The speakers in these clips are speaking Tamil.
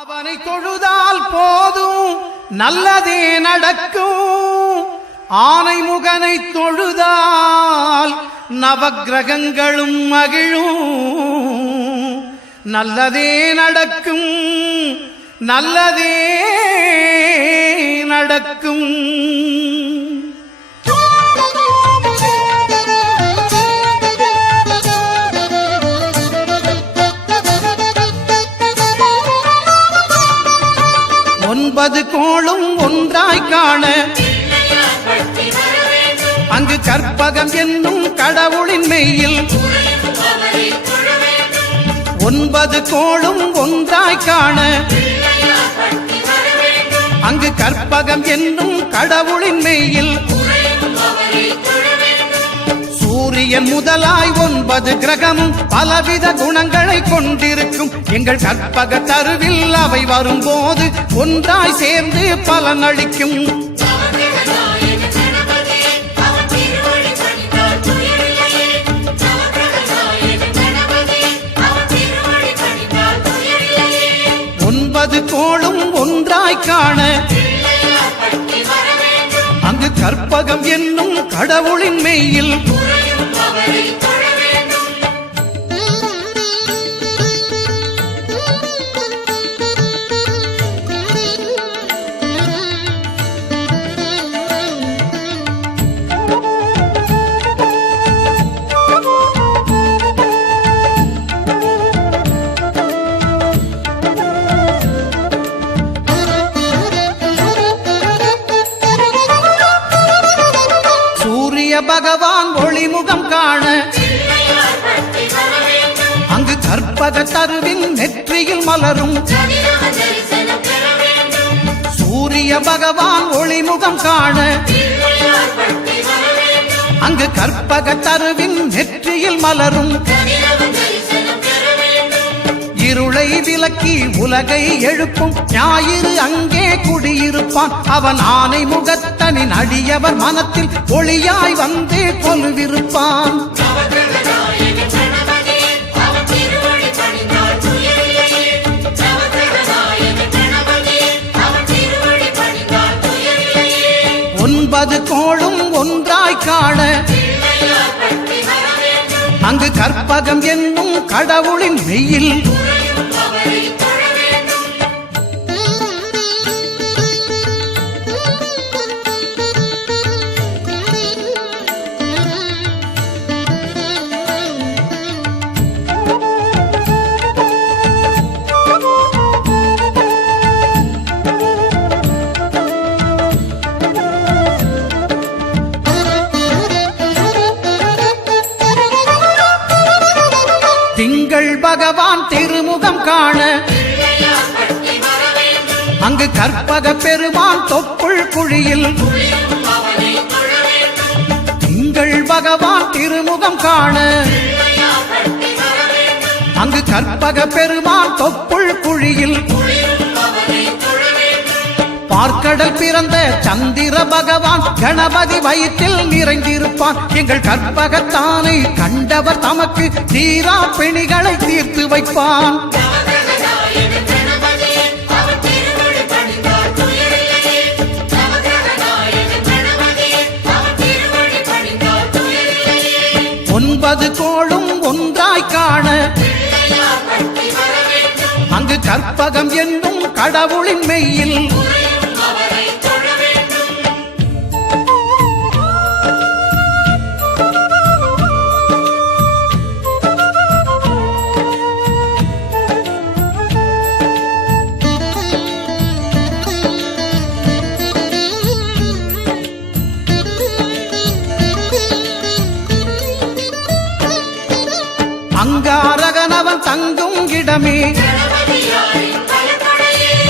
அவனை தொழுதால் போதும் நல்லதே நடக்கும். ஆனை முகனை தொழுதால் நவக்கிரகங்களும் மகிழும். நல்லதே நடக்கும், நல்லதே நடக்கும். ஒன்பது கோளும் ஒன்றாய் காண அங்கு கற்பகம் என்னும் கடவுளின் மெய்யில் ஒன்பது கோளும் ஒன்றாய் காண அங்கு கற்பகம் என்னும் கடவுளின் மெய்யில் சூரியன் முதலாய் ஒன்பது கிரகமும் பலவித குணங்களை கொண்டிருக்கும். எங்கள் கற்பக தருவில் அவை வரும்போது ஒன்றாய் சேர்ந்து பலனளிக்கும். ஒன்பது கோளும் ஒன்றாய் காண அங்கு கற்பகம் என்னும் கடவுளின் மெய்யில் பகவான் ஒளிமுகம் காண அங்கு கற்பக தருவின் நெற்றியில் மலரும். சூரிய பகவான் ஒளிமுகம் காண அங்கு கற்பக தருவின் நெற்றியில் மலரும். இருளை விலக்கி உலகை எழுப்பும் ஞாயிறு அங்கே குடியிருப்பான். அவன் ஆனை முகத்தனின் அடியவர் மனத்தில் ஒளியாய் வந்து கொலுவிருப்பான். ஒன்பது கோளும் ஒன்றாய் காண அங்கு கற்பகம் என்னும் கடவுளின் மெய்யில் திங்கள் பகவான் திருமுகம் காண அங்கு கற்பக பெருமான் தொப்புள் குழியில். திங்கள் பகவான் திருமுகம் காண அங்கு கற்பக பெருமான் தொப்புள் குழியில். பார்க்கடல் பிறந்த சந்திர பகவான் கணபதி வயிற்றில் நிறைந்திருப்பான். எங்கள் கற்பகத்தானை கண்டவர் தமக்கு தீரா பிணிகளை தீர்த்து வைப்பான். ஒன்பது கோளும் ஒன்றாய் காண அங்கு கற்பகம் என்னும் கடவுளின் மெய்யில் அங்காரகனவன் தங்கும் இடமே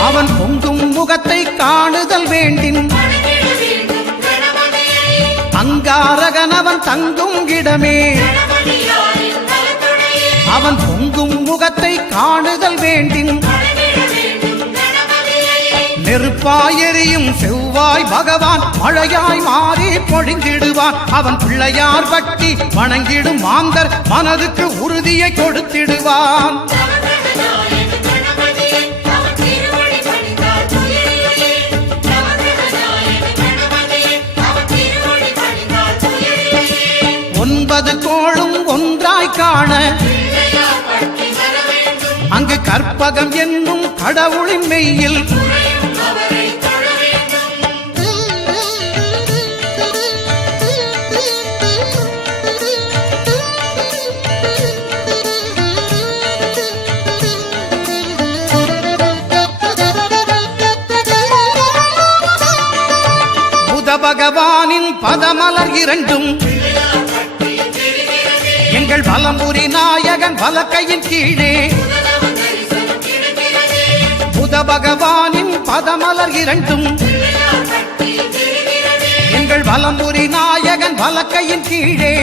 அவன் பொங்கும் முகத்தை காணுதல் வேண்டின். அங்காரகனவன் தங்கும் இடமே அவன் பொங்கும் முகத்தை காணுதல் வேண்டின். நெருப்பாய் எரியும் செவ்வாய் பகவான் மழையாய் மாறி பொழிந்திடுவான். அவன் பிள்ளையார் பக்தி வணங்கிடும் மாந்தர் மனதுக்கு உறுதியை கொடுத்திடுவான். கற்பகம் என்னும் கடவுளின் மெய்யில் புத பகவானின் பதமலர் இரண்டும் எங்கள் வலம்புரி நாயகன் வலக்கையின் கீழே புத பகவானின் பதமலர் இரண்டும் எங்கள் வலம்புரி நாயகன் வலக்கையின் கீழே